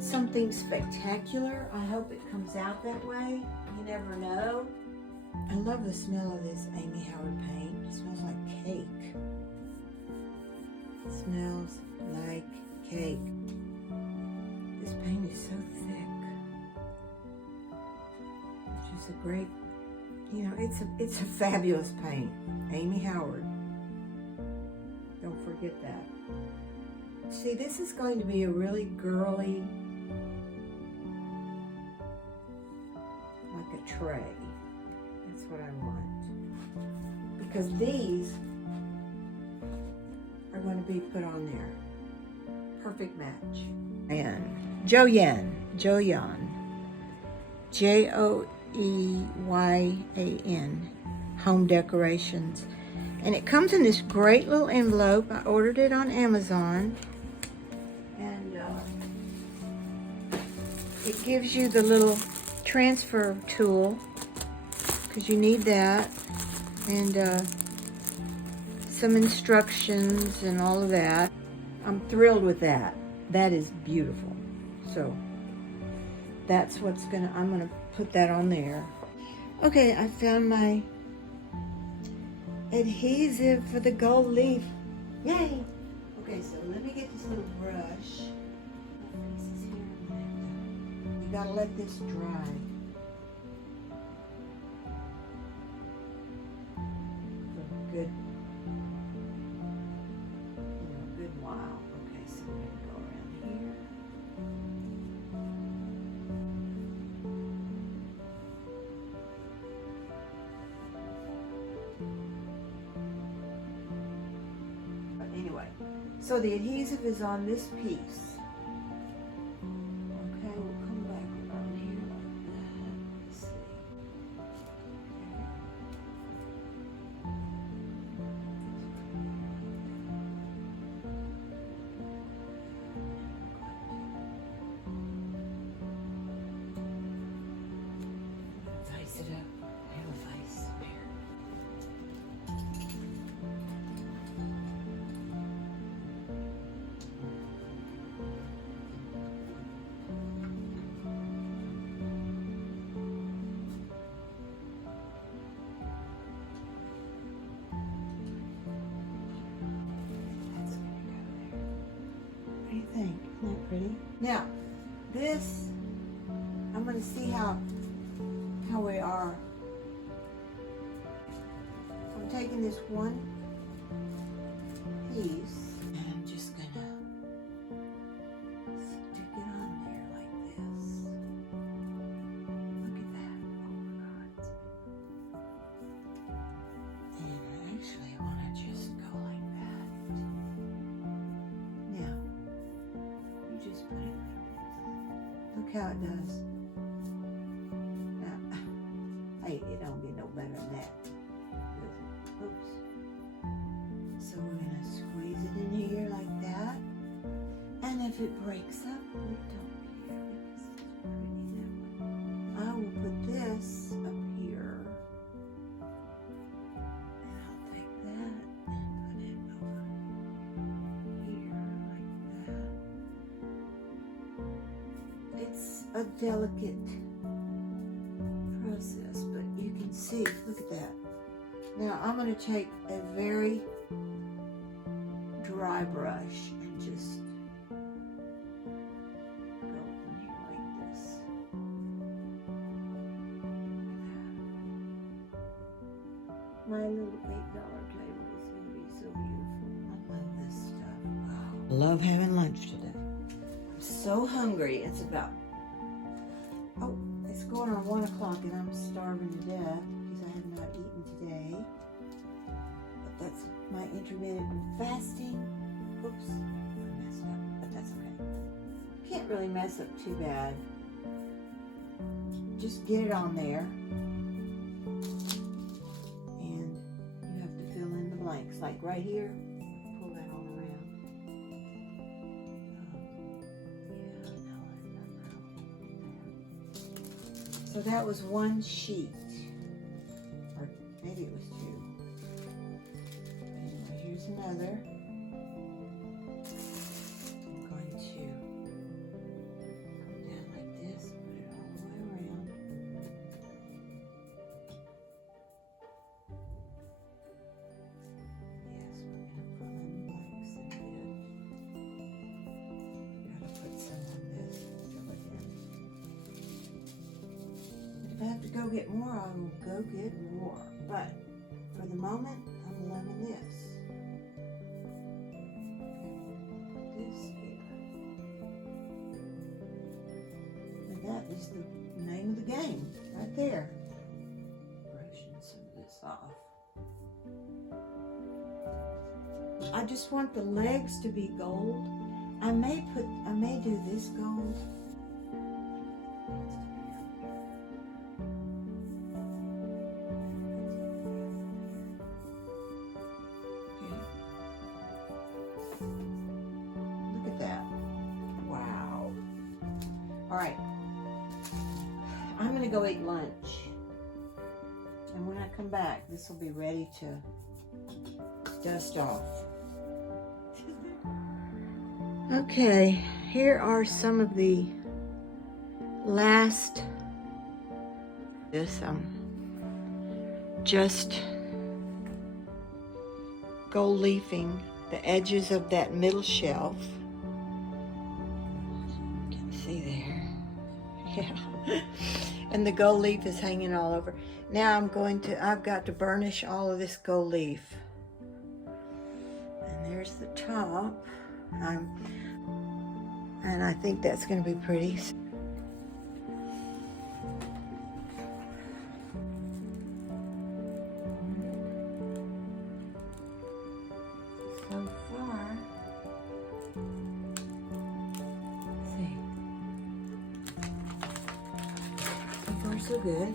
something spectacular. I hope it comes out that way. You never know. I love the smell of this Amy Howard paint. It smells like cake. It smells like cake. This paint is so thick. It's just a great, you know, it's a fabulous paint. Amy Howard. Don't forget that. See, this is going to be a really girly, like a tray. That's what I want. Because these are going to be put on there. Perfect match. And Joyan. Joeyan. Home Decorations. And it comes in this great little envelope. I ordered it on Amazon. And it gives you the little transfer tool, because you need that. And some instructions and all of that. I'm thrilled with that. That is beautiful. So that's I'm gonna put that on there. Okay, I found my adhesive for the gold leaf. Yay! Okay, so let me get this little brush. You gotta let this dry. For a good while. Okay, so we're gonna go around here. Anyway, so the adhesive is on this piece. Okay, we'll come back around here like that. Let's see. Vice it up. I have a vice there. Think. Isn't that pretty? Now, this, I'm going to see how we are. So I'm taking this one piece and I'm just going to stick it on there like this. Look at that. Oh my God. And I actually want to just go like that. Now, just put it like this. Look how it does. Now, hey, it don't get no better than that. Oops. So we're gonna squeeze it in here like that. And if it breaks up, we don't care because it's pretty that way. I will put this up here. And I'll take that and put it over here like that. It's a delicate process, but you can see, look at that. Now I'm going to take a very dry brush and just go in here like this. My little $8 table is going to be so beautiful. I love this stuff. Wow. I love having lunch today. I'm so hungry. It's about, it's going on 1 o'clock and I'm starving to death because I have not eaten today. But that's my intermittent fasting. Oops, I messed up, but that's okay. Can't really mess up too bad. Just get it on there. And you have to fill in the blanks. Like right here, pull that all around. So that was one sheet, or maybe it was two. Anyway, here's another. I'm going to go get more, I will go get more. But for the moment, I'm loving this. This here. And that is the name of the game, right there. Brushing some of this off. I just want the legs to be gold. I may do this gold. Look at that. Wow. All right. I'm going to go eat lunch. And when I come back, this will be ready to dust off. Okay, here are some of the last, just gold leafing the edges of that middle shelf. You can see there. Yeah. And the gold leaf is hanging all over. Now I've got to burnish all of this gold leaf. And there's the top. And I think that's going to be pretty. So far, let's see. So far, so good.